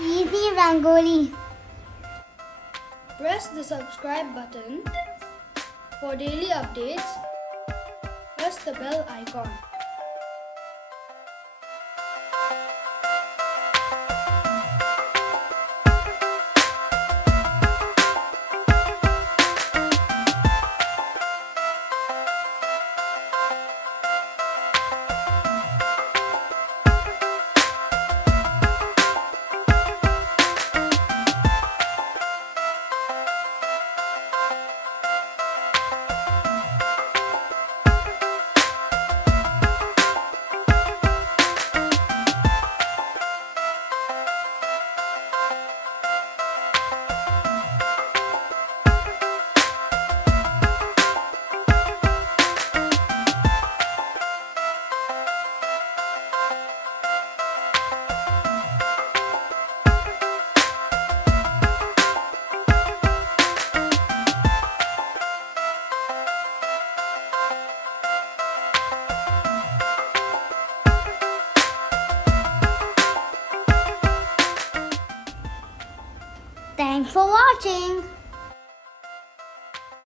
Easy Rangoli. Press the subscribe button for daily updates. Press the bell icon. Thanks for watching.